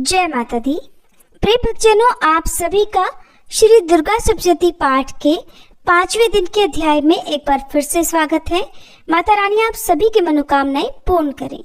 जय माता दी। प्रिय भक्तजनों, आप सभी का श्री दुर्गा सप्तशती पाठ के 5वें दिन के अध्याय में एक बार फिर से स्वागत है। माता रानी आप सभी की मनोकामनाएं पूर्ण करें।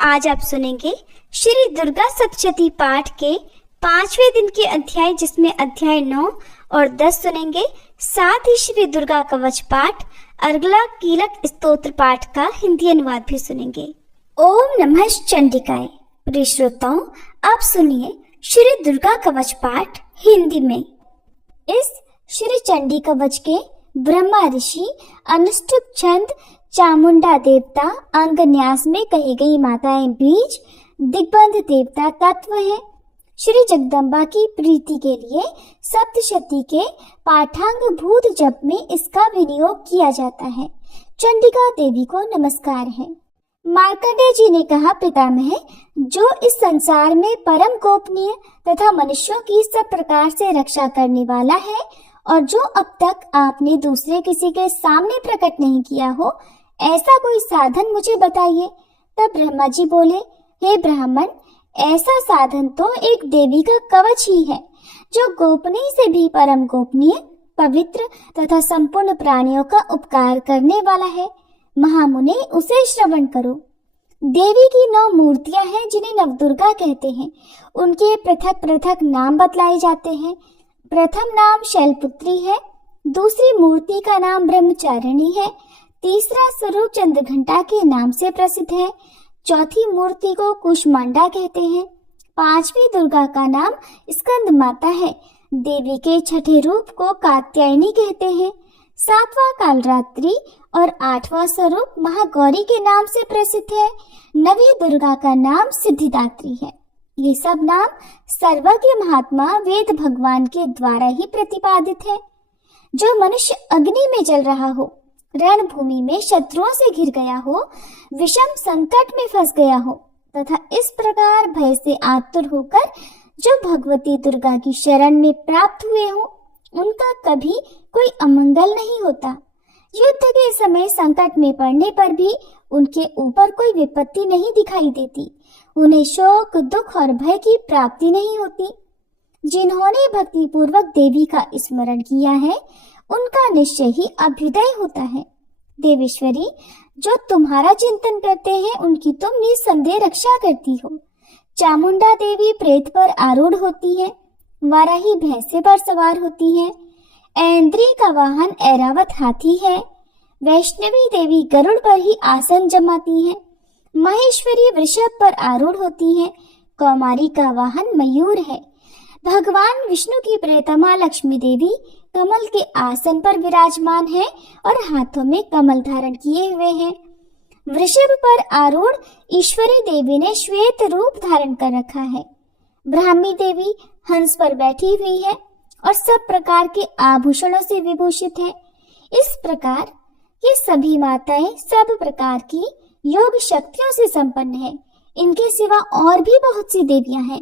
आज आप सुनेंगे श्री दुर्गा सप्तशती पाठ के 5वें दिन के अध्याय, जिसमें अध्याय 9 और 10 सुनेंगे। साथ ही श्री दुर्गा कवच पाठ, अर्गला कीलक स्तोत्र पाठ का हिंदी अनुवाद भी सुनेंगे। ओम नमः चंडिकाय। प्रिय श्रोताओं, आप सुनिए श्री दुर्गा कवच पाठ हिंदी में। इस श्री चंडी कवच के ब्रह्मा ऋषि अनुष्टुप छंद चामुंडा देवता अंग न्यास में कही गई माताएं बीज दिग्बंध देवता तत्व है। श्री जगदम्बा की प्रीति के लिए सप्तशती के पाठांग भूत जप में इसका विनियोग किया जाता है। चंडिका देवी को नमस्कार है। मार्कंडेय जी ने कहा, पितामह, जो इस संसार में परम गोपनीय तथा मनुष्यों की सब प्रकार से रक्षा करने वाला है और जो अब तक आपने दूसरे किसी के सामने प्रकट नहीं किया हो, ऐसा कोई साधन मुझे बताइए। तब ब्रह्मा जी बोले, हे ब्राह्मण, ऐसा साधन तो एक देवी का कवच ही है, जो गोपनीय से भी परम गोपनीय, पवित्र तथा संपूर्ण प्राणियों का उपकार करने वाला है। महामुने, उसे श्रवण करो। देवी की 9 मूर्तियां हैं, जिन्हें नवदुर्गा कहते हैं। उनके पृथक पृथक नाम बतलाए जाते हैं। प्रथम नाम शैलपुत्री है, दूसरी मूर्ति का नाम ब्रह्मचारिणी है, तीसरा स्वरूप चंद्रघंटा के नाम से प्रसिद्ध है, चौथी मूर्ति को कुष्मांडा कहते हैं, पांचवी दुर्गा का नाम स्कंद माता है, देवी के छठे रूप को कात्यायनी कहते हैं, सातवां कालरात्रि और 8वां स्वरूप महागौरी के नाम से प्रसिद्ध है, 9वीं दुर्गा का नाम सिद्धिदात्री है। ये सब नाम सर्वज्ञ महात्मा वेद भगवान के द्वारा ही प्रतिपादित है। जो मनुष्य अग्नि में जल रहा हो, रणभूमि में शत्रुओं से घिर गया हो, विषम संकट में फंस गया हो तथा इस प्रकार भय से आतुर होकर जो भगवती दुर्गा की शरण में प्राप्त हुए हो, उनका कभी कोई अमंगल नहीं होता। युद्ध के समय संकट में पड़ने पर भी उनके ऊपर कोई विपत्ति नहीं दिखाई देती। उन्हें शोक, दुख और भय की प्राप्ति नहीं होती। जिन्होंने भक्ति पूर्वक देवी का स्मरण किया है, उनका निश्चय ही अभ्युदय होता है। देवेश्वरी, जो तुम्हारा चिंतन करते हैं, उनकी तुम निसंदेह रक्षा करती हो। चामुंडा देवी प्रेत पर आरूढ़ होती है, वाराही भैंसे पर सवार होती है, ऐन्द्री का वाहन ऐरावत हाथी है, वैष्णवी देवी गरुड़ पर ही आसन जमाती है, महेश्वरी वृषभ पर आरूढ़ होती है, कौमारी का वाहन मयूर है, भगवान विष्णु की प्रियतमा लक्ष्मी देवी कमल के आसन पर विराजमान है और हाथों में कमल धारण किए हुए हैं। वृषभ पर आरूढ़ ईश्वरी देवी ने श्वेत रूप धारण कर रखा है। ब्राह्मी देवी हंस पर बैठी हुई है और सब प्रकार के आभूषणों से विभूषित है। इस प्रकार ये सभी माताएं सब प्रकार की योग शक्तियों से संपन्न है। इनके सिवा और भी बहुत सी देवियां हैं,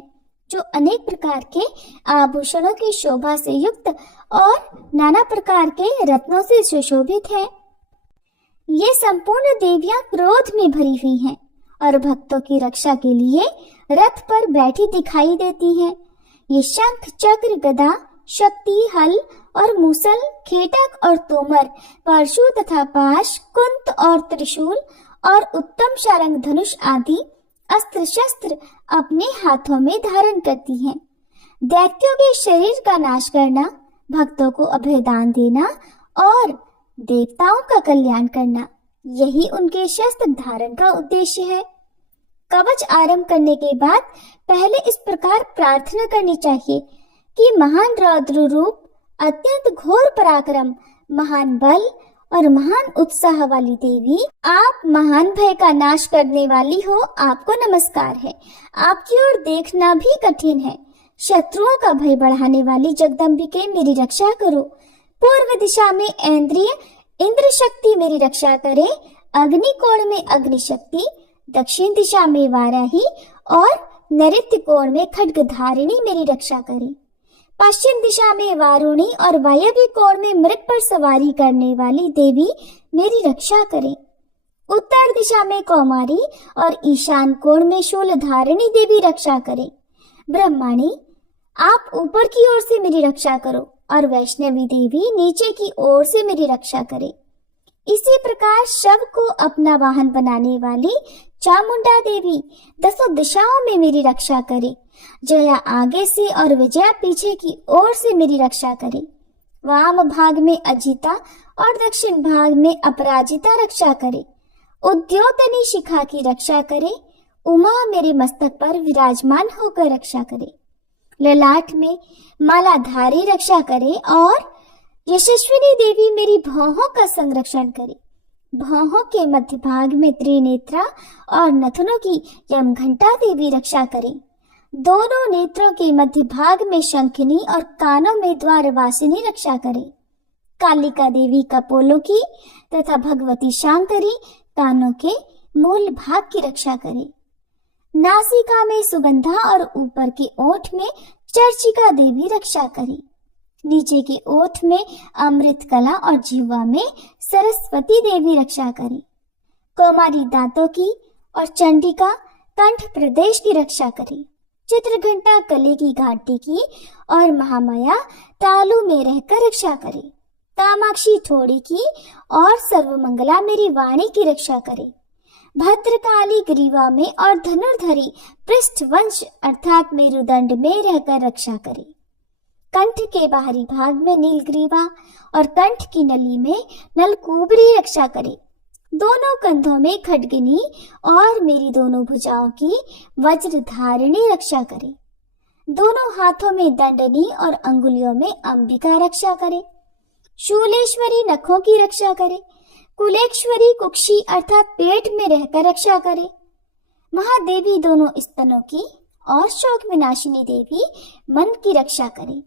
जो अनेक प्रकार के आभूषणों की शोभा से युक्त और नाना प्रकार के रत्नों से सुशोभित है। ये संपूर्ण देवियां क्रोध में भरी हुई हैं और भक्तों की रक्षा के लिए रथ पर बैठी दिखाई देती हैं। ये शंख, चक्र, गदा, शक्ति, हल और मूसल, खेटक और तोमर, परशु तथा पाश, कुंत और त्रिशूल और उत्तम शारंग धनुष आदि अस्त्र शस्त्र अपने हाथों में धारण करती हैं। दैत्यों के शरीर का नाश करना, भक्तों को अभयदान देना और देवताओं का कल्याण करना, यही उनके शस्त्र धारण का उद्देश्य है। कवच आरंभ करने के बाद पहले इस प्रकार प्रार्थना करनी चाहिए कि महान रौद्र रूप, अत्यंत घोर पराक्रम, महान बल और महान उत्साह वाली देवी, आप महान भय का नाश करने वाली हो, आपको नमस्कार है। आपकी ओर देखना भी कठिन है। शत्रुओं का भय बढ़ाने वाली जगदम्बिके, मेरी रक्षा करो। पूर्व दिशा में ऐन्द्रिय इंद्र शक्ति मेरी रक्षा करे। अग्नि कोण में अग्नि शक्ति, दक्षिण दिशा में वाराही और नैऋत्य कोण में खड्गधारिणी मेरी रक्षा करे। पश्चिम दिशा में वारुणी और वायव्य कोण में मृग पर सवारी करने वाली देवी मेरी रक्षा करे। उत्तर दिशा में कौमारी और ईशान कोण में शूलधारिणी देवी रक्षा करे। ब्रह्माणी, आप ऊपर की ओर से मेरी रक्षा करो और वैष्णवी देवी नीचे की ओर से मेरी रक्षा करे। इसी प्रकार शव को अपना वाहन बनाने वाली चामुंडा देवी दसों दिशाओं में मेरी रक्षा करे। जया आगे से और विजया पीछे की ओर से मेरी रक्षा करे। वाम भाग में अजिता और दक्षिण भाग में अपराजिता रक्षा करे। उद्योतनी शिखा की रक्षा करे। उमा मेरे मस्तक पर विराजमान होकर रक्षा करे। ललाट में मालाधारी रक्षा करे और यशस्विनी देवी मेरी भौहों का संरक्षण करे। भौहों के मध्य भाग में त्रिनेत्रा और नथनों की यमघंटा देवी रक्षा करे। दोनों नेत्रों के मध्य भाग में शंखिनी और कानों में द्वारवासिनी रक्षा करे। कालिका देवी कपोलों की तथा भगवती शांकरी कानों के मूल भाग की रक्षा करे। नासिका में सुगंधा और ऊपर के ओठ में चर्चिका देवी रक्षा करे। नीचे के ओठ में अमृत कला और जिह्वा में सरस्वती देवी रक्षा करे। कौमारी दांतों की और चंडिका कंठ प्रदेश की रक्षा करे। चित्रघंटा गले की घाटी की और महामाया तालू में रहकर रक्षा करे। कामाक्षी थोड़ी की और सर्वमंगला मेरी वाणी की रक्षा करे। भद्रकाली ग्रीवा में और धनुर्धरी पृष्ठवंश अर्थात मेरुदंड में रहकर रक्षा करे। कंठ के बाहरी भाग में नीलग्रीवा और कंठ की नली में नलकूबरी रक्षा करे। दोनों कंधों में खड्गिनी और मेरी दोनों भुजाओं की वज्रधारिणी रक्षा करे। दोनों हाथों में दंडनी और अंगुलियों में अंबिका रक्षा करे। शूलेश्वरी नखों की रक्षा करे। कुलेश्वरी कुक्षी अर्थात पेट में रहकर रक्षा करे। महादेवी दोनों स्तनों की और शोक विनाशिनी देवी मन की रक्षा करे।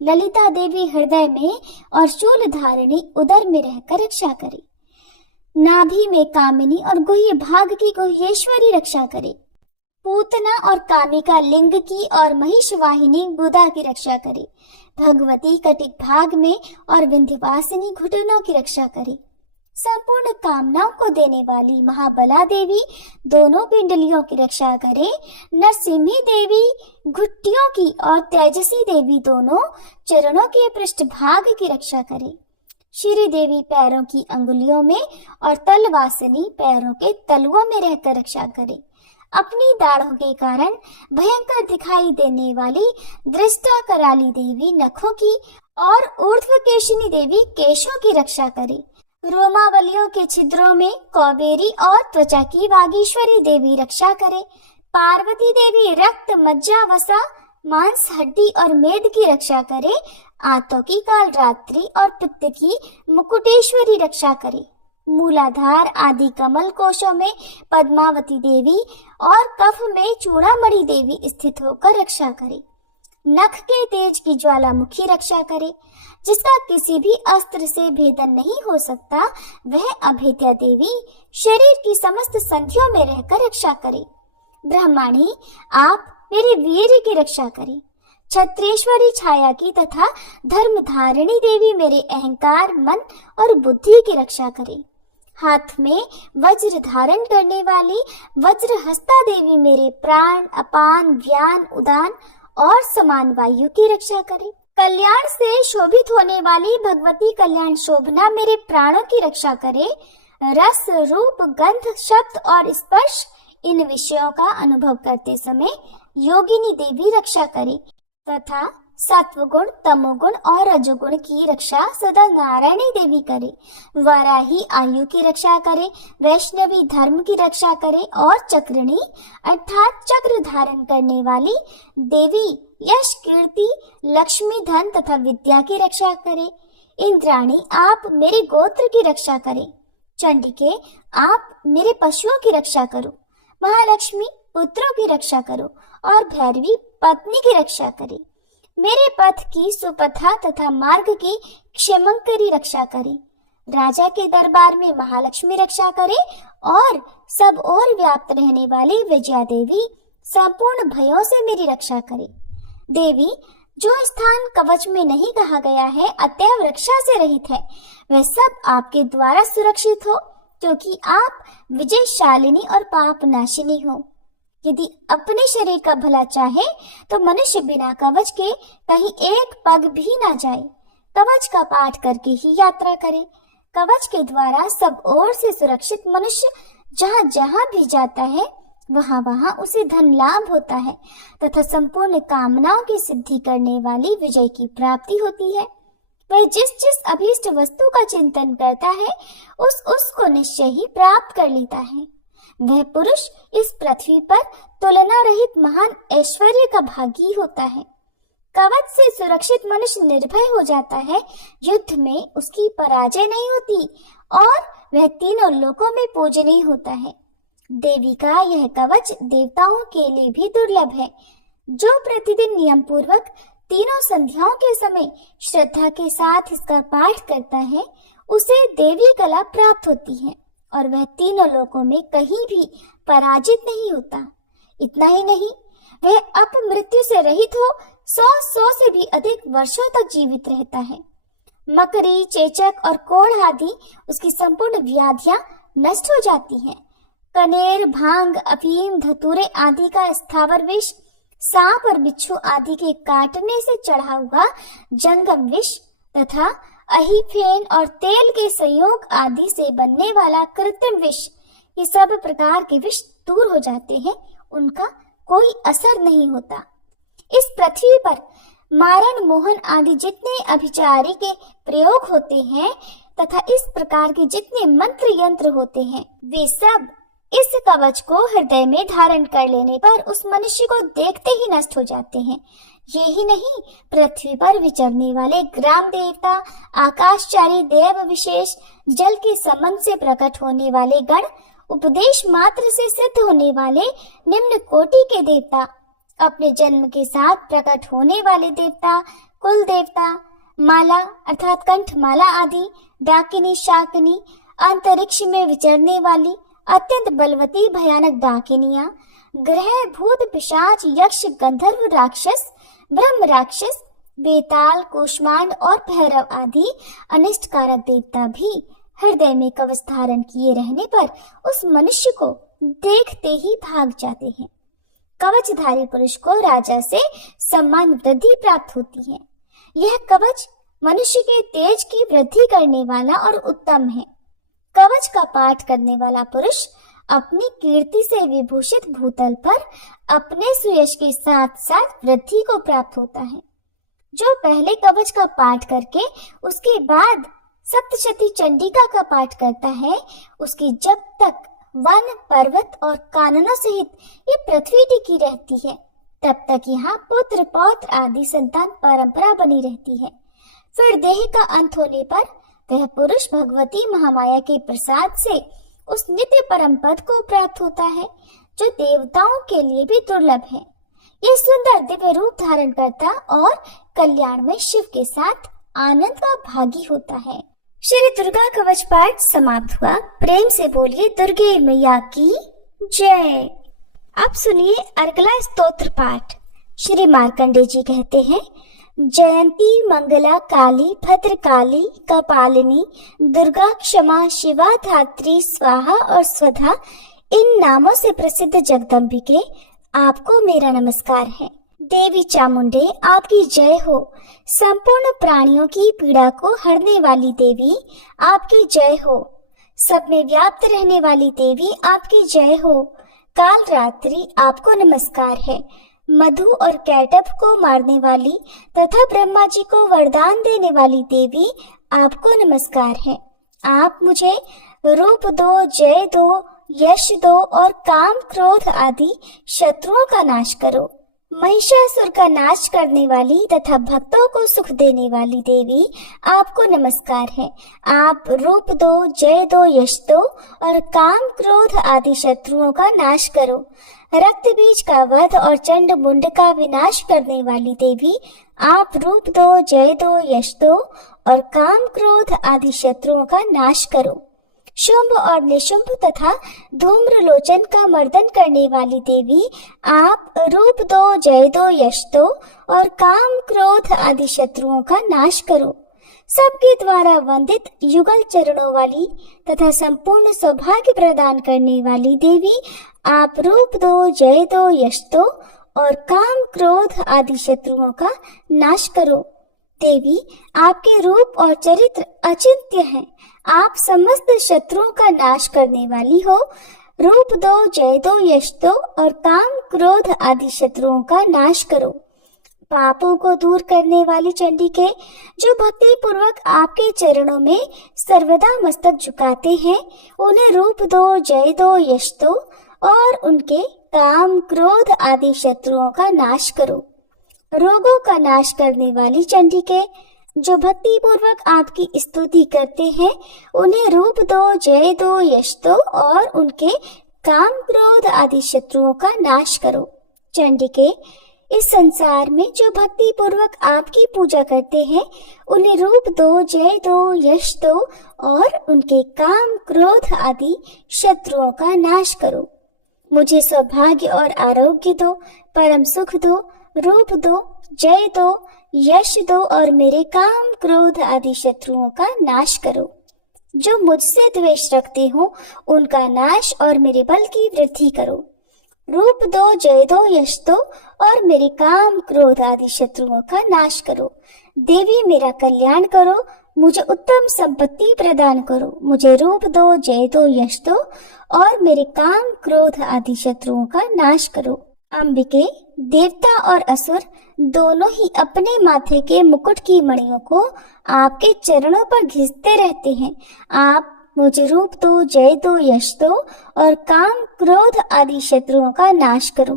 ललिता देवी हृदय में और शूल धारिणी उदर में रहकर रक्षा करे। नाभि में कामिनी और गुह्य भाग की गुह्येश्वरी रक्षा करे। पूतना और कामिका लिंग की और महिषवाहिनी गुदा की रक्षा करे। भगवती कटिक भाग में और विंध्यवासिनी घुटनों की रक्षा करे। संपूर्ण कामनाओं को देने वाली महाबला देवी दोनों पिंडलियों की रक्षा करे। नरसिम्ही देवी घुट्टियों की और तेजसी देवी दोनों चरणों के पृष्ठभाग की रक्षा करे। श्री देवी पैरों की अंगुलियों में और तलवासिनी पैरों के तलुओं में रहकर रक्षा करे। अपनी दाढ़ों के कारण भयंकर दिखाई देने वाली दृष्टा कराली देवी नखों की और ऊर्ध्वकेशिनी देवी केशों की रक्षा करे। रोमावलियों के छिद्रों में कौबेरी और त्वचा की वागीश्वरी देवी रक्षा करे। पार्वती देवी रक्त मज्जा वसा मांस हड्डी और मेद की रक्षा करे। आंतों की कालरात्रि और पित्त की मुकुटेश्वरी रक्षा करे। मूलाधार आदि कमल कोशों में पद्मावती देवी और कफ में चूड़ामणि देवी स्थित होकर रक्षा करे। नख के तेज की ज्वालामुखी रक्षा करे। जिसका किसी भी अस्त्र से भेदन नहीं हो सकता वह अभेद्या देवी शरीर की समस्त संधियों में रहकर रक्षा करे। ब्रह्माणी, आप मेरे वीर की रक्षा करें। छत्रेश्वरी छाया की तथा धर्मधारिणी देवी मेरे अहंकार मन और बुद्धि की रक्षा करे। हाथ में वज्र धारण करने वाली वज्रहस्ता देवी मेरे प्राण अपान व्यान उदान और समान वायु की रक्षा करे। कल्याण से शोभित होने वाली भगवती कल्याण शोभना मेरे प्राणों की रक्षा करे। रस रूप गंध शब्द और स्पर्श इन विषयों का अनुभव करते समय योगिनी देवी रक्षा करे तथा सत्वगुण तमोगुण और रजोगुण की रक्षा सदा नारायणी देवी करे। वराही आयु की रक्षा करे। वैष्णवी धर्म की रक्षा करे और चक्रणी अर्थात चक्र धारण करने वाली देवी यश कीर्ति लक्ष्मी धन तथा विद्या की रक्षा करे। इंद्राणी, आप मेरे गोत्र की रक्षा करें। चंडिके, आप मेरे पशुओं की रक्षा करो। महालक्ष्मी, पुत्रों की रक्षा करो और भैरवी पत्नी की रक्षा करे। मेरे पथ की सुपथा तथा मार्ग की क्षेमंकरी रक्षा करे। राजा के दरबार में महालक्ष्मी रक्षा करे और सब ओर व्याप्त रहने वाली विजया देवी संपूर्ण भयों से मेरी रक्षा करे। देवी, जो स्थान कवच में नहीं कहा गया है अतएव रक्षा से रहित है, वह सब आपके द्वारा सुरक्षित हो, क्योंकि आप विजयशालिनी और पाप नाशिनी हो। यदि अपने शरीर का भला चाहे तो मनुष्य बिना कवच के कहीं एक पग भी ना जाए। कवच का पाठ करके ही यात्रा करे। कवच के द्वारा सब ओर से सुरक्षित मनुष्य जहाँ जहाँ भी जाता है वहाँ वहाँ उसे धन लाभ होता है तथा संपूर्ण कामनाओं की सिद्धि करने वाली विजय की प्राप्ति होती है। वह जिस जिस अभीष्ट वस्तु का चिंतन करता है उसको निश्चय ही प्राप्त कर लेता है। वह पुरुष इस पृथ्वी पर तुलना रहित महान ऐश्वर्य का भागी होता है। कवच से सुरक्षित मनुष्य निर्भय हो जाता है। युद्ध में उसकी पराजय नहीं होती और वह तीनों लोकों में पूजनीय होता है। देवी का यह कवच देवताओं के लिए भी दुर्लभ है। जो प्रतिदिन नियम पूर्वक तीनों संध्याओं के समय श्रद्धा के साथ इसका पाठ करता है उसे देवी कला प्राप्त होती है और वह तीनों लोकों में कहीं भी पराजित नहीं होता। इतना ही नहीं, वह अपमृत्यु से रहित हो 100 से भी अधिक वर्षों तक जीवित रहता है। मकड़ी, चेचक और कोढ़ आदि उसकी संपूर्ण व्याधियां नष्ट हो जाती हैं। कनेर, भांग, अफीम, धतूरे आदि का स्थावर विष, सांप और बिच्छू आदि के काटने से चढ़ा हुआ जंगम विष तथा अहिफेन और तेल के संयोग आदि से बनने वाला कृत्रिम विष, ये सब प्रकार के विष दूर हो जाते हैं, उनका कोई असर नहीं होता। इस पृथ्वी पर मारण, मोहन आदि जितने अभिचारी के प्रयोग होते हैं तथा इस प्रकार के जितने मंत्र यंत्र होते हैं वे सब इस कवच को हृदय में धारण कर लेने पर उस मनुष्य को देखते ही नष्ट हो जाते हैं। ये ही नहीं, पृथ्वी पर विचरने वाले ग्राम देवता, आकाशचारी देव विशेष, जल के संबंध से प्रकट होने वाले गण, उपदेश मात्र से सिद्ध होने वाले निम्न कोटि के देवता, अपने जन्म के साथ प्रकट होने वाले देवता, कुल देवता, माला अर्थात कंठमाला आदि, डाकिनी, शाकिनी, अंतरिक्ष में विचरने वाली अत्यंत बलवती भयानक डाकिनियां, ग्रह, भूत, पिशाच, यक्ष, गंधर्व, राक्षस, ब्रह्म राक्षस, बेताल, कूष्मांड और भैरव आदि अनिष्टकारक देवता भी हृदय में कवच धारण किए रहने पर उस मनुष्य को देखते ही भाग जाते हैं। कवचधारी पुरुष को राजा से सम्मान वृद्धि प्राप्त होती है। यह कवच मनुष्य के तेज की वृद्धि करने वाला और उत्तम है। कवच का पाठ करने वाला पुरुष अपनी कीर्ति से विभूषित भूतल पर अपने सुयश के साथ साथ वृद्धि को प्राप्त होता है। जो पहले कवच का पाठ करके उसके बाद सप्तशती चंडिका का पाठ करता है, उसकी जब तक वन, पर्वत और काननों सहित ये पृथ्वी टिकी रहती है तब तक यहाँ पुत्र, पौत्र आदि संतान परंपरा बनी रहती है। फिर देह का अंत होने पर वह पुरुष भगवती महामाया के प्रसाद से उस नित्य परम पद को प्राप्त होता है जो देवताओं के लिए भी दुर्लभ है। ये सुंदर दिव्य रूप धारण करता और कल्याण में शिव के साथ आनंद का भागी होता है। श्री दुर्गा कवच पाठ समाप्त हुआ। प्रेम से बोलिए दुर्गे मैया की जय। अब सुनिए अगला स्तोत्र पाठ। श्री मार्कंडेय जी कहते हैं, जयंती मंगला काली भद्रकाली कपालिनी दुर्गा क्षमा शिवा धात्री स्वाहा और स्वधा, इन नामों से प्रसिद्ध जगदम्बिके आपको मेरा नमस्कार है। देवी चामुंडे आपकी जय हो। संपूर्ण प्राणियों की पीड़ा को हरने वाली देवी आपकी जय हो। सब में व्याप्त रहने वाली देवी आपकी जय हो। काल रात्रि आपको नमस्कार है। मधु और कैटभ को मारने वाली तथा ब्रह्मा जी को वरदान देने वाली देवी आपको नमस्कार है। आप मुझे रूप दो, जय दो, यश दो और काम क्रोध आदि शत्रुओं का नाश करो। महिषासुर का नाश करने वाली तथा भक्तों को सुख देने वाली देवी आपको नमस्कार है। आप रूप दो, जय दो, यश दो और काम क्रोध आदि शत्रुओं का नाश करो। रक्त बीज का वध और चंड मुंड का विनाश करने वाली देवी आप रूप दो, जय दो, यश दो और काम क्रोध आदि शत्रुओं का नाश करो। शुंभ और निशुंभ तथा धूम्रलोचन का मर्दन करने वाली देवी आप रूप दो, जय दो, यश दो और काम क्रोध आदि शत्रुओं का नाश करो। सबके द्वारा वंदित युगल चरणों वाली तथा संपूर्ण सौभाग्य प्रदान करने वाली देवी, आप रूप दो, जय दो, यश दो और काम क्रोध आदि शत्रुओं का नाश करो। देवी, आपके रूप और चरित्र अचिंत्य हैं। आप समस्त शत्रुओं का नाश करने वाली हो। रूप दो, जय दो, यश दो और काम क्रोध आदि शत्रुओं का नाश करो। पापों को दूर करने वाली चंडी के, जो भक्ति पूर्वक आपके चरणों में सर्वदा मस्तक झुकाते हैं, उन्हें रूप दो, जय दो, यश दो और उनके काम क्रोध आदि शत्रुओं का नाश करो। रोगों का नाश करने वाली चंडी के, जो भक्ति पूर्वक आपकी स्तुति करते हैं, उन्हें रूप दो, जय दो, यश दो और उनके काम क्रोध आदि शत्रुओं का नाश करो। चंडी के, इस संसार में जो भक्ति पूर्वक आपकी पूजा करते हैं, उन्हें रूप दो, जय दो, यश दो और उनके काम क्रोध आदि शत्रुओं का नाश करो। मुझे सौभाग्य और आरोग्य दो, परम सुख दो, रूप दो, जय दो, यश दो और मेरे काम क्रोध आदि शत्रुओं का नाश करो। जो मुझसे द्वेष रखते हो, उनका नाश और मेरे बल की वृद्धि करो। रूप दो, जय दो, यश दो और मेरे काम क्रोध आदि शत्रुओं का नाश करो। देवी, मेरा कल्याण करो, मुझे उत्तम संपत्ति प्रदान करो। मुझे रूप दो, जय दो, यश दो और मेरे काम क्रोध आदि शत्रुओं का नाश करो। अंबिके, देवता और असुर दोनों ही अपने माथे के मुकुट की मणियों को आपके चरणों पर घिसते रहते हैं। आप मुझे रूप दो, जय दो, यश दो और काम क्रोध आदि शत्रुओं का नाश करो।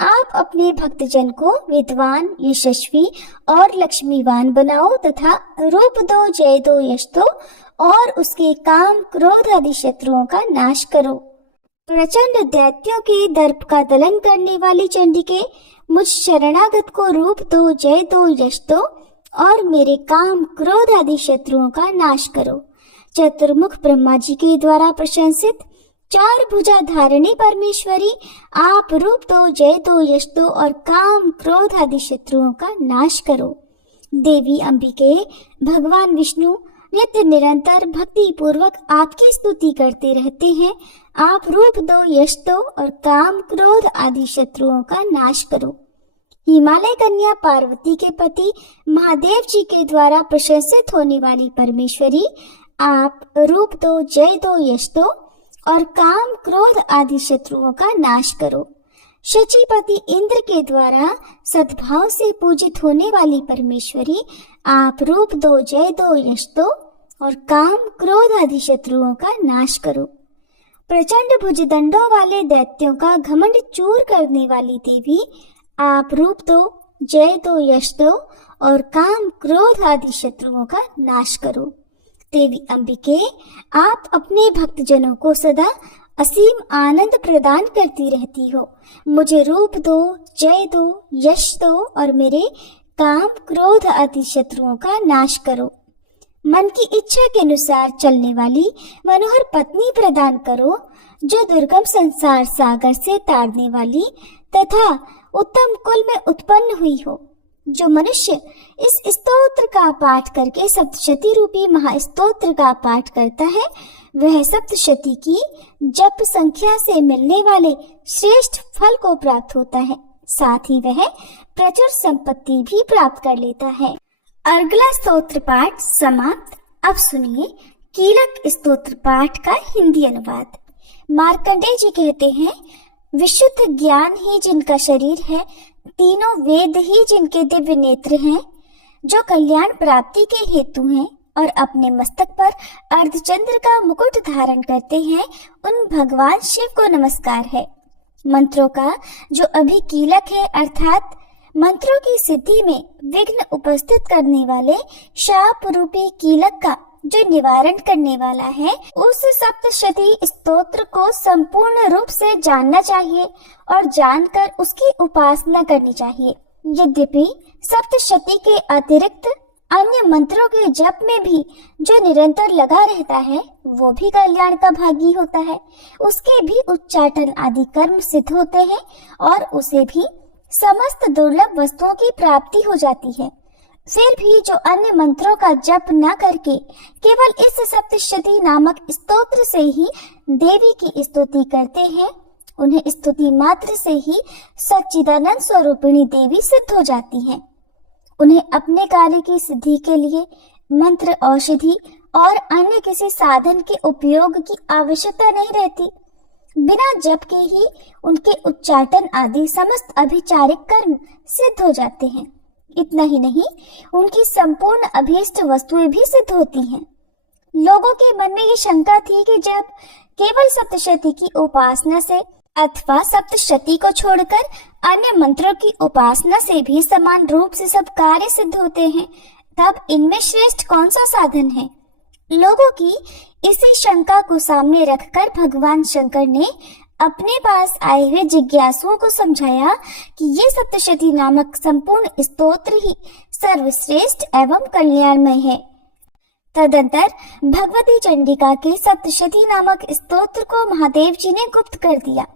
आप अपने भक्तजन को विद्वान, यशस्वी और लक्ष्मीवान बनाओ तथा रूप दो, जय दो, यश दो और उसके काम क्रोध आदि शत्रुओं का नाश करो। प्रचंड दैत्यों के दर्प का दलन करने वाली चंडी के, मुझ शरणागत को रूप दो, जय दो, यश दो और मेरे काम क्रोध आदि शत्रुओं का नाश करो। चतुर्मुख ब्रह्मा जी के द्वारा प्रशंसित चार भुजा धारिणी परमेश्वरी, आप रूप दो, जय दो, यश दो और काम क्रोध आदि शत्रुओं का नाश करो। देवी अंबिके, भगवान विष्णु नित्य निरंतर भक्ति पूर्वक आपकी स्तुति करते रहते हैं। आप रूप दो, यश दो और काम क्रोध आदि शत्रुओं का नाश करो। हिमालय कन्या पार्वती के पति महादेव जी के द्वारा प्रशंसित होने वाली परमेश्वरी, आप रूप दो, जय दो, यश दो और काम क्रोध आदि शत्रुओं का नाश करो। शचीपति इंद्र के द्वारा सद्भाव से पूजित होने वाली परमेश्वरी, आप रूप दो, जय दो, यश दो और काम क्रोध आदि शत्रुओं का नाश करो। प्रचंड भुजदंडों वाले दैत्यों का घमंड चूर करने वाली देवी, आप रूप दो, जय दो, यश दो और काम क्रोध आदि शत्रुओं का नाश करो। देवी अंबिके, आप अपने भक्तजनों को सदा असीम आनंद प्रदान करती रहती हो। मुझे रूप दो, जय दो, यश दो और मेरे काम क्रोध आदि शत्रुओं का नाश करो। मन की इच्छा के अनुसार चलने वाली मनोहर पत्नी प्रदान करो, जो दुर्गम संसार सागर से तारने वाली तथा उत्तम कुल में उत्पन्न हुई हो। जो मनुष्य इस स्तोत्र का पाठ करके सप्तशती रूपी महास्तोत्र का पाठ करता है, वह सप्तशती की जप संख्या से मिलने वाले श्रेष्ठ फल को प्राप्त होता है। साथ ही वह प्रचुर संपत्ति भी प्राप्त कर लेता है। अर्गला स्तोत्र पाठ समाप्त। अब सुनिए कीलक स्तोत्र पाठ का हिंदी अनुवाद। मार्कंडेय जी कहते हैं, विशुद्ध ज्ञान ही जिनका शरीर है, तीनों वेद ही जिनके दिव्य नेत्र हैं, जो कल्याण प्राप्ति के हेतु हैं और अपने मस्तक पर अर्धचंद्र का मुकुट धारण करते हैं, उन भगवान शिव को नमस्कार है। मंत्रों का जो अभी कीलक है, अर्थात मंत्रों की सिद्धि में विघ्न उपस्थित करने वाले शाप रूपी कीलक का जो निवारण करने वाला है, उस सप्तशती स्तोत्र को संपूर्ण रूप से जानना चाहिए और जानकर उसकी उपासना करनी चाहिए। यद्यपि सप्तशती के अतिरिक्त अन्य मंत्रों के जप में भी जो निरंतर लगा रहता है, वो भी कल्याण का भागी होता है। उसके भी उच्चाटन आदि कर्म सिद्ध होते हैं और उसे भी समस्त दुर्लभ वस्तुओं की प्राप्ति हो जाती है। फिर भी जो अन्य मंत्रों का जप न करके केवल इस सप्तशती नामक स्तोत्र से ही देवी की स्तुति करते हैं, उन्हें स्तुति मात्र से ही सच्चिदानंद स्वरूपिणी देवी सिद्ध हो जाती हैं। उन्हें अपने कार्य की सिद्धि के लिए मंत्र, औषधि और अन्य किसी साधन के उपयोग की आवश्यकता नहीं रहती। बिना जप के ही उनके उच्चाटन आदि समस्त अभिचारिक कर्म सिद्ध हो जाते हैं। इतना ही नहीं, उनकी संपूर्ण अभीष्ट वस्तुएं भी सिद्ध होती हैं। लोगों के मन में ये शंका थी कि जब केवल सप्तशती की उपासना से अथवा सप्तशती को छोड़कर अन्य मंत्रों की उपासना से भी समान रूप से सब कार्य सिद्ध होते हैं, तब इनमें श्रेष्ठ कौन सा साधन है? लोगों की इसी शंका को सामने रखकर भगवान शंकर ने अपने पास आए हुए जिज्ञासुओं को समझाया कि ये सप्तशती नामक संपूर्ण स्तोत्र ही सर्वश्रेष्ठ एवं कल्याणमय है। तदंतर भगवती चंडिका के सप्तशती नामक स्तोत्र को महादेव जी ने गुप्त कर दिया।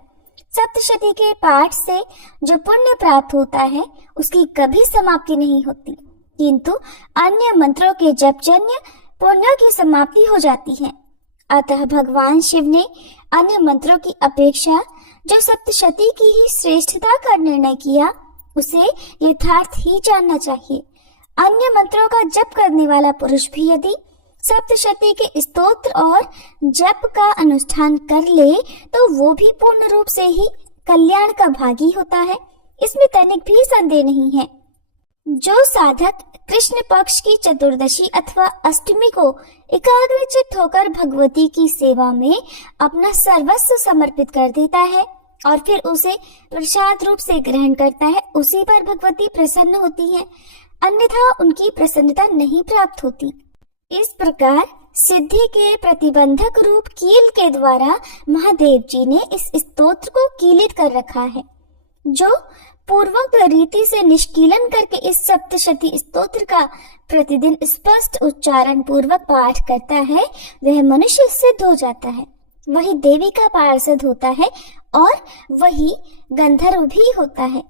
सप्तशती के पाठ से जो पुण्य प्राप्त होता है उसकी कभी समाप्ति नहीं होती, किंतु अन्य मंत्रों के जपजन्य पुण्यों की समाप्ति हो जाती है। अतः भगवान शिव ने अन्य मंत्रों की अपेक्षा जो सप्तशती की ही श्रेष्ठता का निर्णय किया, उसे यथार्थ ही जानना चाहिए। अन्य मंत्रों का जप करने वाला पुरुष भी यदि सप्तशती के स्तोत्र और जप का अनुष्ठान कर ले तो वो भी पूर्ण रूप से ही कल्याण का भागी होता है, इसमें तनिक भी संदेह नहीं है। जो साधक कृष्ण पक्ष की चतुर्दशी अथवा अष्टमी को एकाग्रचित्त होकर भगवती की सेवा में अपना सर्वस्व समर्पित कर देता है और फिर उसे प्रसाद रूप से ग्रहण करता है, उसी पर भगवती प्रसन्न होती है, अन्यथा उनकी प्रसन्नता नहीं प्राप्त होती। इस प्रकार सिद्धि के प्रतिबंधक रूप कील के द्वारा महादेव जी ने इस स्तोत्र को कीलित कर रखा है। जो पूर्वोक्त रीति से निष्कीलन करके इस सप्तशती स्तोत्र का प्रतिदिन स्पष्ट उच्चारण पूर्वक पाठ करता है, वह मनुष्य सिद्ध हो जाता है, वही देवी का पार्षद होता है और वही गंधर्व भी होता है।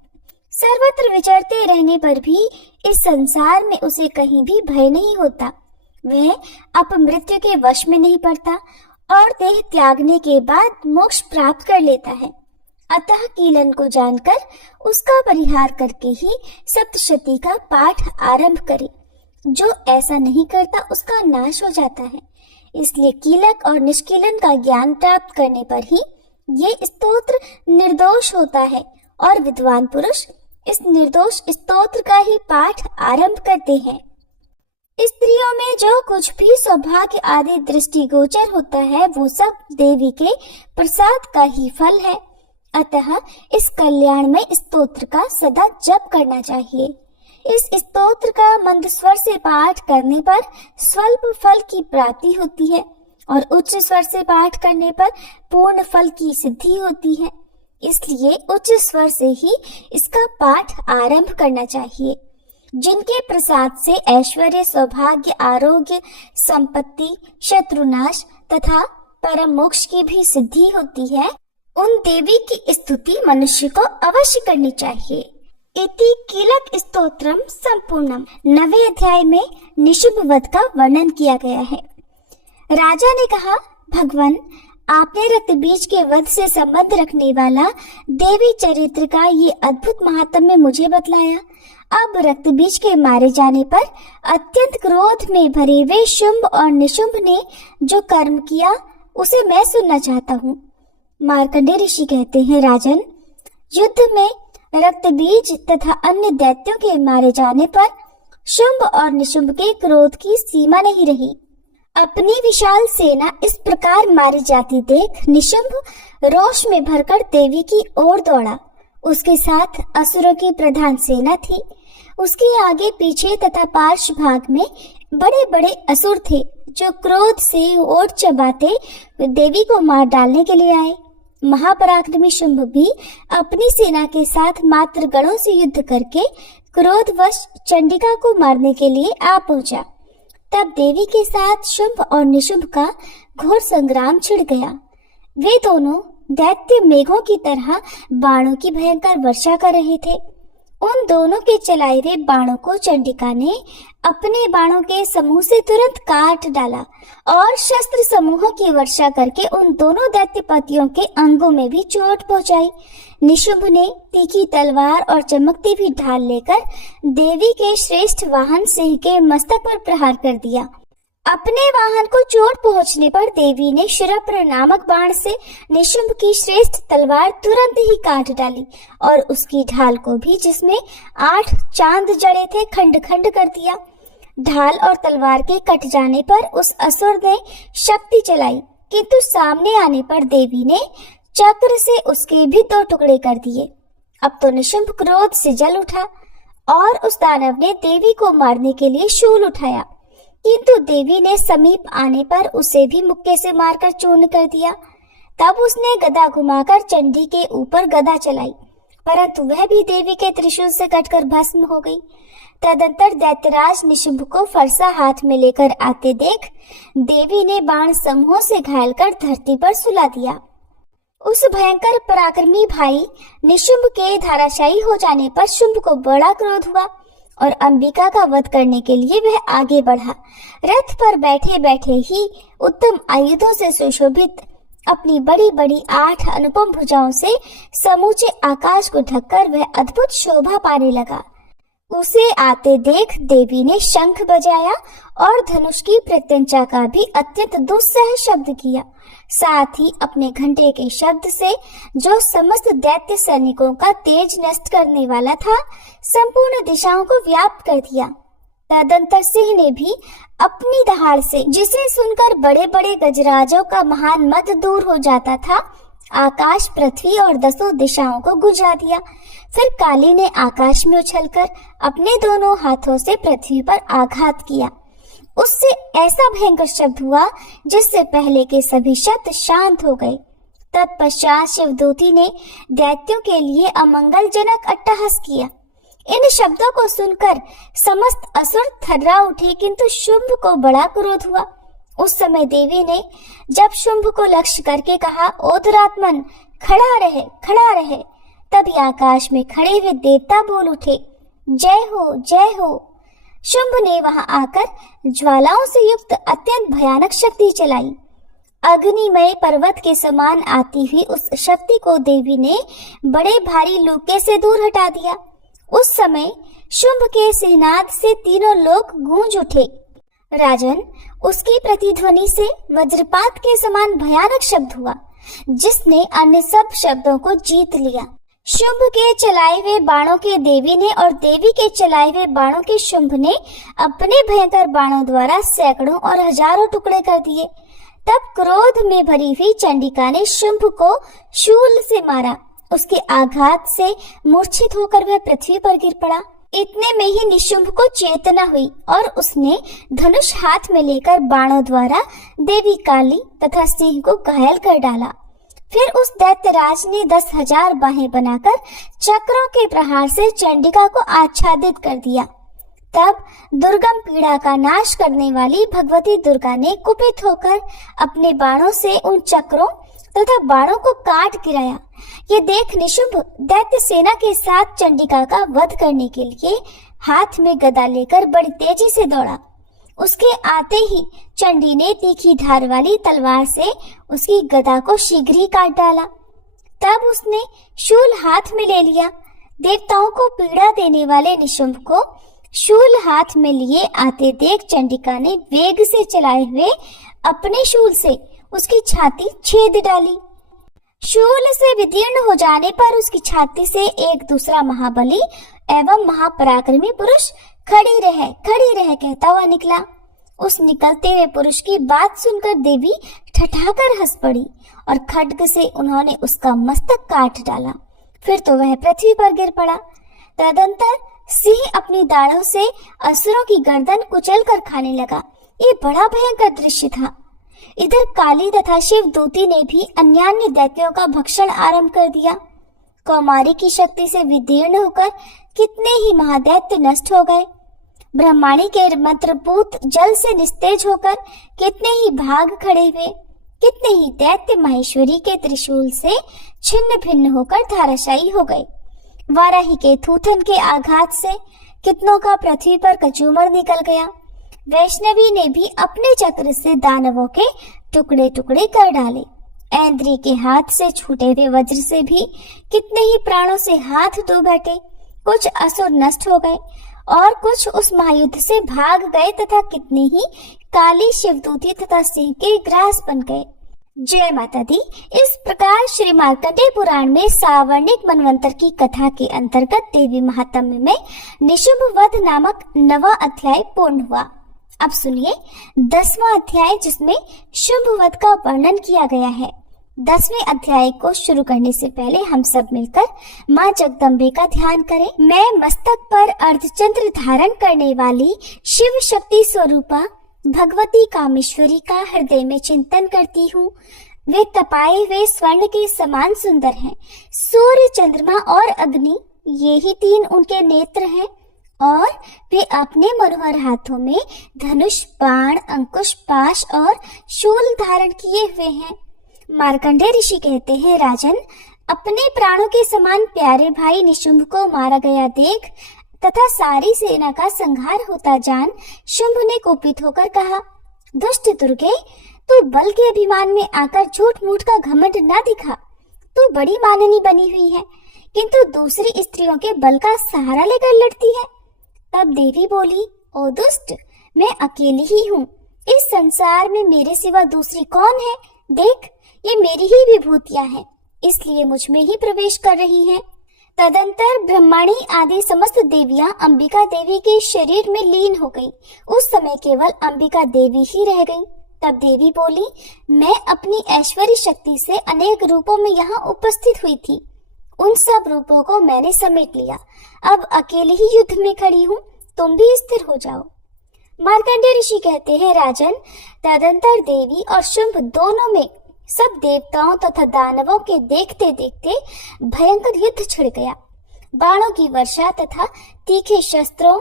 सर्वत्र विचरते रहने पर भी इस संसार में उसे कहीं भी भय नहीं होता, वह अपमृत्यु के वश में नहीं पड़ता और देह त्यागने के बाद मोक्ष प्राप्त कर लेता है। अतः कीलन को जानकर उसका परिहार करके ही सप्तशती का पाठ आरंभ करे। जो ऐसा नहीं करता उसका नाश हो जाता है। इसलिए कीलक और निष्कीलन का ज्ञान प्राप्त करने पर ही ये स्तोत्र निर्दोष होता है और विद्वान पुरुष इस निर्दोष स्तोत्र का ही पाठ आरंभ करते हैं। स्त्रियों में जो कुछ भी सौभाग्य आदि दृष्टिगोचर होता है वो सब देवी के प्रसाद का ही फल है। अतः इस कल्याणमय स्तोत्र का सदा जप करना चाहिए। इस स्तोत्र का मंद स्वर से पाठ करने पर स्वल्प फल की प्राप्ति होती है और उच्च स्वर से पाठ करने पर पूर्ण फल की सिद्धि होती है। इसलिए उच्च स्वर से ही इसका पाठ आरंभ करना चाहिए। जिनके प्रसाद से ऐश्वर्य, सौभाग्य, आरोग्य, संपत्ति, शत्रुनाश तथा परम मोक्ष की भी सिद्धि होती है, उन देवी की स्तुति मनुष्य को अवश्य करनी चाहिए। इति कीलक स्तोत्रम संपूर्णम। 9वें अध्याय में निशुंभ वध का वर्णन किया गया है। राजा ने कहा, भगवान, आपने रक्त बीज के वध से संबंध रखने वाला देवी चरित्र का ये अद्भुत महात्म्य मुझे बतलाया। अब रक्त बीज के मारे जाने पर अत्यंत क्रोध में भरे हुए शुंभ और निशुंभ ने जो कर्म किया उसे मैं सुनना चाहता हूँ। मार्कंडेय ऋषि कहते हैं, राजन, युद्ध में रक्त बीज तथा अन्य दैत्यों के मारे जाने पर शुंभ और निशुंभ के क्रोध की सीमा नहीं रही। अपनी विशाल सेना इस प्रकार मारी जाती देख निशुंभ रोष में भरकर देवी की ओर दौड़ा। उसके साथ असुरों की प्रधान सेना थी। उसके आगे पीछे तथा पार्श्व भाग में बड़े बड़े असुर थे जो क्रोध से ओठ चबाते देवी को मार डालने के लिए आए। महापराक्रमी शुंभ भी अपनी सेना के साथ मात्र गणों से युद्ध करके क्रोधवश चंडिका को मारने के लिए आ पहुंचा। तब देवी के साथ शुंभ और निशुंभ का घोर संग्राम छिड़ गया। वे दोनों दैत्य मेघों की तरह बाणों की भयंकर वर्षा कर रहे थे। उन दोनों के चलाए हुए बाणों को चंडिका ने अपने बाणों के समूह से तुरंत काट डाला और शस्त्र समूह की वर्षा करके उन दोनों दैत्यपतियों के अंगों में भी चोट पहुंचाई। निशुंभ ने तीखी तलवार और चमकती हुई ढाल लेकर देवी के श्रेष्ठ वाहन सिंह के मस्तक पर प्रहार कर दिया। अपने वाहन को चोट पहुंचने पर देवी ने शूरप्र नामक बाण से निशुंभ की श्रेष्ठ तलवार तुरंत ही काट डाली और उसकी ढाल को भी, जिसमें 8 चांद जड़े थे, खंड खंड कर दिया। ढाल और तलवार के कट जाने पर उस असुर ने शक्ति चलाई, किंतु सामने आने पर देवी ने चक्र से उसके भी 2 टुकड़े कर दिए। अब तो निशुंभ क्रोध से जल उठा और उस दानव ने देवी को मारने के लिए शूल उठाया, किंतु देवी ने समीप आने पर उसे भी मुक्के से मारकर चूर्ण कर दिया। तब उसने गदा घुमाकर चंडी के ऊपर गदा चलाई, परंतु वह भी देवी के त्रिशूल से कटकर भस्म हो गई। तदंतर दैत्यराज निशुंभ को फरसा हाथ में लेकर आते देख देवी ने बाण समूह से घायल कर धरती पर सुला दिया। उस भयंकर पराक्रमी भाई निशुंभ के धराशायी हो जाने पर शुंभ को बड़ा क्रोध हुआ और अंबिका का वध करने के लिए वह आगे बढ़ा। रथ पर बैठे बैठे ही उत्तम आयुधों से सुशोभित अपनी बड़ी बड़ी 8 अनुपम भुजाओं से समूचे आकाश को ढककर वह अद्भुत शोभा पाने लगा। उसे आते देख देवी ने शंख बजाया और धनुष की प्रत्यंचा का भी अत्यंत दुस्सह शब्द किया। साथ ही अपने घंटे के शब्द से, जो समस्त दैत्य सैनिकों का तेज नष्ट करने वाला था, संपूर्ण दिशाओं को व्याप्त कर दिया। तदंतर सिंह ने भी अपनी दहाड़ से, जिसे सुनकर बड़े बड़े गजराजों का महान मद दूर हो जाता था, आकाश, पृथ्वी और 10 दिशाओं को गुंजा दिया। फिर काली ने आकाश में उछलकर अपने दोनों हाथों से पृथ्वी पर आघात किया। उससे ऐसा भयंकर शब्द हुआ जिससे पहले के सभी शब्द शांत हो गए। तत्पश्चात शिवदूती ने दैत्यों के लिए अमंगलजनक अट्टहास किया। इन शब्दों को सुनकर समस्त असुर थर्रा उठे, किंतु शुंभ को बड़ा क्रोध हुआ। उस समय देवी ने जब शुंभ को लक्ष्य करके कहा, ओ दुरात्मन, खड़ा रहे, खड़ा रहे, तभी आकाश में खड़े हुए देवता बोल उठे, जय हो, जय हो। शुंभ ने वहां आकर ज्वालाओं से युक्त अत्यंत भयानक शक्ति चलाई। अग्निमय पर्वत के समान आती हुई उस शक्ति को देवी ने बड़े भारी लूके से दूर हटा दिया। उस समय शुंभ के सिंहनाद से तीनों लोक गूंज उठे। राजन, उसकी प्रतिध्वनि से वज्रपात के समान भयानक शब्द हुआ, जिसने अन्य सब शब्दों को जीत लिया। शुंभ के चलाए हुए बाणों के देवी ने और देवी के चलाए हुए बाणों के शुंभ ने अपने भयंकर बाणों द्वारा सैकड़ों और हजारों टुकड़े कर दिए। तब क्रोध में भरी हुई चंडिका ने शुंभ को शूल से मारा। उसके आघात से मूर्छित होकर वह पृथ्वी पर गिर पड़ा। इतने में ही निशुंभ को चेतना हुई और उसने धनुष हाथ में लेकर बाणों द्वारा देवी काली तथा सिंह को घायल कर डाला। फिर उस दैत्यराज ने 10,000 बाहें बनाकर चक्रों के प्रहार से चंडिका को आच्छादित कर दिया। तब दुर्गम पीड़ा का नाश करने वाली भगवती दुर्गा ने कुपित होकर अपने बाणों से उन चक्रों तथा बाणों को काट गिराया। ये देख निशुंभ दैत्य सेना के साथ चंडिका का वध करने के लिए हाथ में गदा लेकर बड़ी तेजी से दौड़ा। उसके आते ही चंडी ने तीखी धार वाली तलवार से उसकी गदा को शीघ्र ही काट डाला। तब उसने शूल हाथ में ले लिया। देवताओं को पीड़ा देने वाले निशुंभ को शूल हाथ में लिए आते देख चंडिका ने वेग से चलाए हुए अपने शूल से उसकी छाती छेद डाली। शूल से विदीर्ण हो जाने पर उसकी छाती से एक दूसरा महाबली एवं महापराक्रमी पुरुष खड़ी रह कहता हुआ निकला। उस निकलते हुए पुरुष की बात सुनकर देवी ठठाकर हंस पड़ी और खड्ग से उन्होंने उसका मस्तक काट डाला। फिर तो वह पृथ्वी पर गिर पड़ा। तदंतर सिंह अपनी दाढ़ों से असुरों की गर्दन कुचल कर खाने लगा। ये बड़ा भयंकर दृश्य था। इधर काली तथा शिवदूती ने भी अन्यान्य दैत्यों का भक्षण आरंभ कर दिया। कौमारी की शक्ति से विदीर्ण होकर कितने ही महादैत्य नष्ट हो गए। ब्रह्माणी के मंत्रपूत जल से निस्तेज होकर कितने ही भाग खड़े हुए। कितने ही दैत्य माहेश्वरी के त्रिशूल से छिन्न भिन्न होकर धाराशायी हो गए। वाराही के थूथन के आघात से कितनों का पृथ्वी पर कचूमर निकल गया। वैष्णवी ने भी अपने चक्र से दानवों के टुकड़े टुकड़े कर डाले। ऐन्द्री के हाथ से छूटे हुए वज्र से भी कितने ही प्राणों से हाथ धो बैठे। कुछ असुर नष्ट हो गए और कुछ उस महायुद्ध से भाग गए तथा कितने ही काली शिवदूती तथा सिंह के ग्रास बन गए। जय माता दी। इस प्रकार श्री मार्कंडेय पुराण में सावर्णिक मनवंतर की कथा के अंतर्गत देवी महात्म्य में निशुंभ वध नामक 9वां अध्याय पूर्ण हुआ। अब सुनिए 10वां अध्याय, जिसमें शुंभ वध का वर्णन किया गया है। 10वें अध्याय को शुरू करने से पहले हम सब मिलकर माँ जगदम्बे का ध्यान करें। मैं मस्तक पर अर्धचंद्र धारण करने वाली शिव शक्ति स्वरूपा भगवती कामेश्वरी का हृदय में चिंतन करती हूँ। वे तपाए हुए स्वर्ण के समान सुंदर हैं। सूर्य, चंद्रमा और अग्नि, ये ही 3 उनके नेत्र हैं और वे अपने मनोहर हाथों में धनुष, बाण, अंकुश, पाश और शूल धारण किए हुए हैं। मार्कंडेय ऋषि कहते हैं, राजन, अपने प्राणों के समान प्यारे भाई निशुंभ को मारा गया देख तथा सारी सेना का संहार होता जान शुंभ ने कुपित होकर कहा, दुष्ट दुर्गे, तू बल के अभिमान में आकर झूठ मूठ का घमंड न दिखा। तू बड़ी माननी बनी हुई है, किंतु दूसरी स्त्रियों के बल का सहारा लेकर लड़ती है। तब देवी बोली, ओ दुष्ट, मैं अकेली ही हूँ। इस संसार में मेरे सिवा दूसरी कौन है? देख, ये मेरी ही विभूतियां हैं, इसलिए मुझ में ही प्रवेश कर रही हैं। तदंतर ब्रह्माणी आदि समस्त देवियां अंबिका देवी के शरीर में लीन हो गईं। उस समय केवल अंबिका देवी ही रह गईं। तब देवी बोली, मैं अपनी ऐश्वर्य शक्ति से अनेक रूपों में यहाँ उपस्थित हुई थी। उन सब रूपों को मैंने समेट लिया। अब अकेले ही युद्ध में खड़ी हूँ, तुम भी स्थिर हो जाओ। मार्कंडेय ऋषि कहते हैं, राजन, तदंतर देवी और शुंभ दोनों में सब देवताओं तथा दानवों के देखते देखते भयंकर युद्ध छिड़ गया। बाणों की वर्षा तथा तीखे शस्त्रों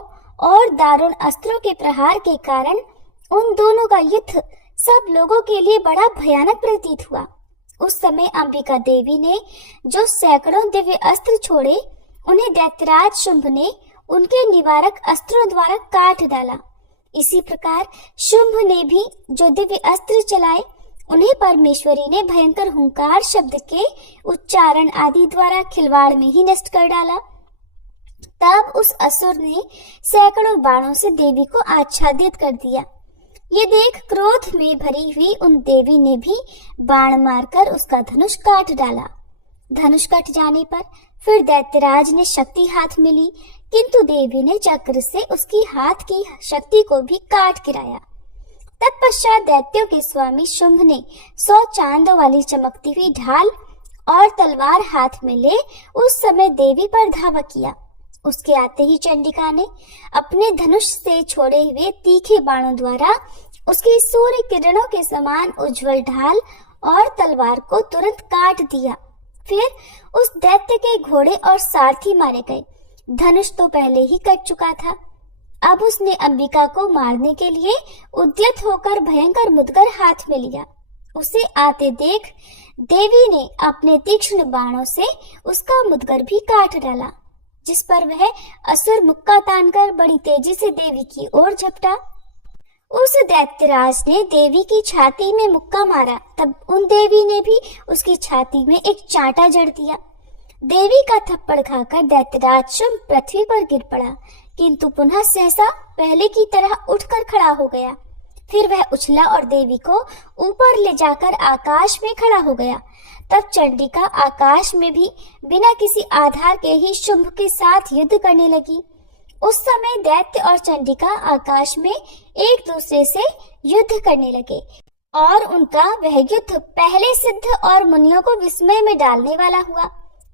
और दारुण अस्त्रों के प्रहार के कारण उन दोनों का युद्ध सब लोगों के लिए बड़ा भयानक प्रतीत हुआ। उस समय अंबिका देवी ने जो सैकड़ों दिव्य अस्त्र छोड़े, उन्हें दैत्यराज शुंभ ने उनके निवारक अस्त्रों द्वारा काट डाला। इसी प्रकार शुंभ ने भी जो दिव्य अस्त्र चलाए, उन्हें परमेश्वरी ने भयंकर हुंकार शब्द के उच्चारण आदि द्वारा खिलवाड़ में ही नष्ट कर डाला। तब उस असुर ने सैकड़ों बाणों से देवी को आच्छादित कर दिया। ये देख क्रोध में भरी हुई उन देवी ने भी बाण मारकर उसका धनुष काट डाला। धनुष कट जाने पर फिर दैत्यराज ने शक्ति हाथ में ली, किंतु देवी ने चक्र से उसकी हाथ की शक्ति को भी काट गिराया। तत्पश्चात दैत्यों के स्वामी शुंभ ने 100 चांदों वाली चमकती हुई ढाल और तलवार हाथ में ले उस समय देवी पर धावा किया। उसके आते ही चंडिका ने अपने धनुष से छोड़े हुए तीखे बाणों द्वारा उसकी सूर्य किरणों के समान उज्जवल ढाल और तलवार को तुरंत काट दिया। फिर उस दैत्य के घोड़े और सारथी मारे गए। धनुष तो पहले ही कट चुका था। अब उसने अंबिका को मारने के लिए उद्यत होकर भयंकर मुदगर हाथ में लिया। उसे आते देख देवी ने अपने तीक्ष्ण बाणों से उसका मुदगर भी काट डाला, जिस पर वह असुर मुक्का तानकर बड़ी तेजी से देवी की ओर झपटा। उस दैत्यराज ने देवी की छाती में मुक्का मारा, तब उन देवी ने भी उसकी छाती में एक चांटा जड़ दिया। देवी का थप्पड़ खाकर दैत्यराज शुंभ पृथ्वी पर गिर पड़ा, किंतु पुनः सहसा पहले की तरह उठकर खड़ा हो गया। फिर वह उछला और देवी को ऊपर ले जाकर आकाश में खड़ा हो गया। तब चंडिका आकाश में भी बिना किसी आधार के ही शुंभ के साथ युद्ध करने लगी। उस समय दैत्य और चंडिका आकाश में एक दूसरे से युद्ध करने लगे और उनका वह युद्ध पहले सिद्ध और मुनियों को विस्मय में डालने वाला हुआ।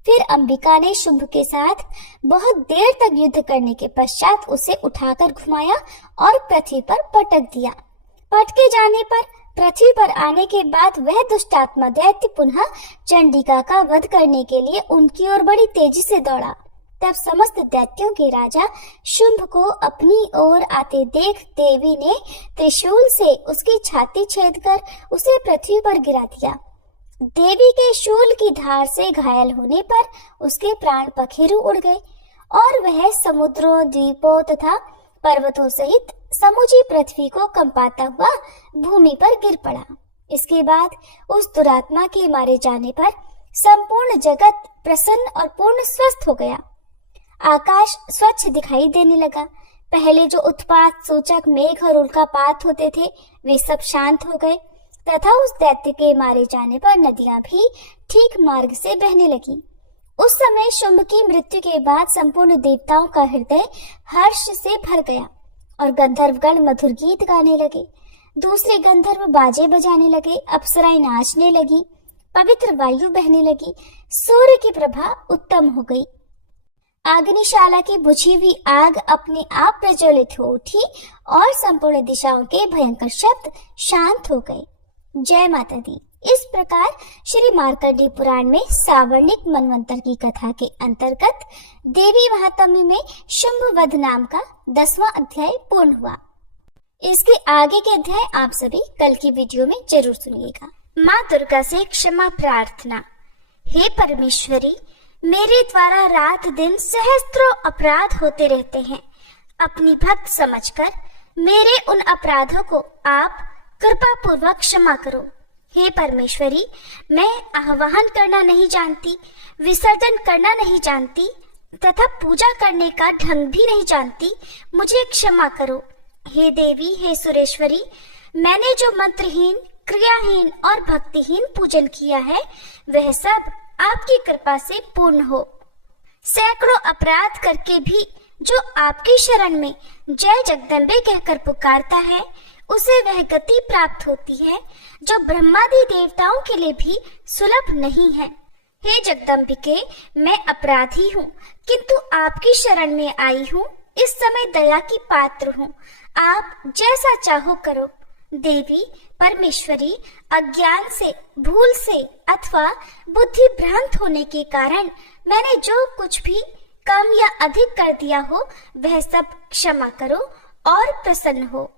फिर अंबिका ने शुंभ के साथ बहुत देर तक युद्ध करने के पश्चात उसे उठाकर घुमाया और पृथ्वी पर पटक दिया। पटके जाने पर पृथ्वी पर आने के बाद वह दुष्टात्मा दैत्य पुनः चंडिका का वध करने के लिए उनकी ओर बड़ी तेजी से दौड़ा। तब समस्त दैत्यों के राजा शुंभ को अपनी ओर आते देख देवी ने त्रिशूल से उसकी छाती छेदकर उसे पृथ्वी पर गिरा दिया। देवी के शूल की धार से घायल होने पर उसके प्राण पखेरु उड़ गए और वह समुद्रों, द्वीपों तथा पर्वतों सहित समूची पृथ्वी को कंपाता हुआ भूमि पर गिर पड़ा। इसके बाद उस दुरात्मा के मारे जाने पर संपूर्ण जगत प्रसन्न और पूर्ण स्वस्थ हो गया। आकाश स्वच्छ दिखाई देने लगा। पहले जो उत्पात सूचक मेघ और उल्कापात होते थे वे सब शांत हो गए तथा उस दैत्य के मारे जाने पर नदियां भी ठीक मार्ग से बहने लगी। उस समय शुंभ की मृत्यु के बाद संपूर्ण देवताओं का हृदय हर्ष से भर गया और गंधर्वगण मधुर गीत गाने लगे। दूसरे गंधर्व बाजे बजाने लगे, अप्सराएं नाचने लगी, पवित्र वायु बहने लगी, सूर्य की प्रभा उत्तम हो गई। अग्निशाला की बुझी हुई आग अपने आप प्रज्वलित हो उठी और संपूर्ण दिशाओं के भयंकर शब्द शांत हो गए। जय माता दी। इस प्रकार श्री मार्कंडेय पुराण में सावर्णिक मनवंतर की कथा के अंतर्गत देवी महात्म्य में शुंभ वध नाम का 10वां अध्याय पूर्ण हुआ। इसके आगे के अध्याय आप सभी कल की वीडियो में जरूर सुनिएगा। माँ दुर्गा से क्षमा प्रार्थना। हे परमेश्वरी, मेरे द्वारा रात दिन सहस्त्रों अपराध होते रहते हैं। अपनी भक्त समझकर मेरे उन अपराधों को आप कृपा पूर्वक क्षमा करो। हे परमेश्वरी, मैं आवाहन करना नहीं जानती, विसर्जन करना नहीं जानती तथा पूजा करने का ढंग भी नहीं जानती, मुझे क्षमा करो। हे देवी, हे सुरेश्वरी, मैंने जो मंत्रहीन, क्रियाहीन और भक्तिहीन पूजन किया है वह सब आपकी कृपा से पूर्ण हो। सैकड़ों अपराध करके भी जो आपकी शरण में जय जगदम्बे कहकर पुकारता है उसे वह गति प्राप्त होती है जो ब्रह्मादि देवताओं के लिए भी सुलभ नहीं है। हे जगदम्बिके, मैं अपराधी हूँ किंतु आपकी शरण में आई हूँ। इस समय दया की पात्र हूँ, आप जैसा चाहो करो। देवी परमेश्वरी, अज्ञान से, भूल से अथवा बुद्धि भ्रांत होने के कारण मैंने जो कुछ भी कम या अधिक कर दिया हो वह सब क्षमा करो और प्रसन्न हो।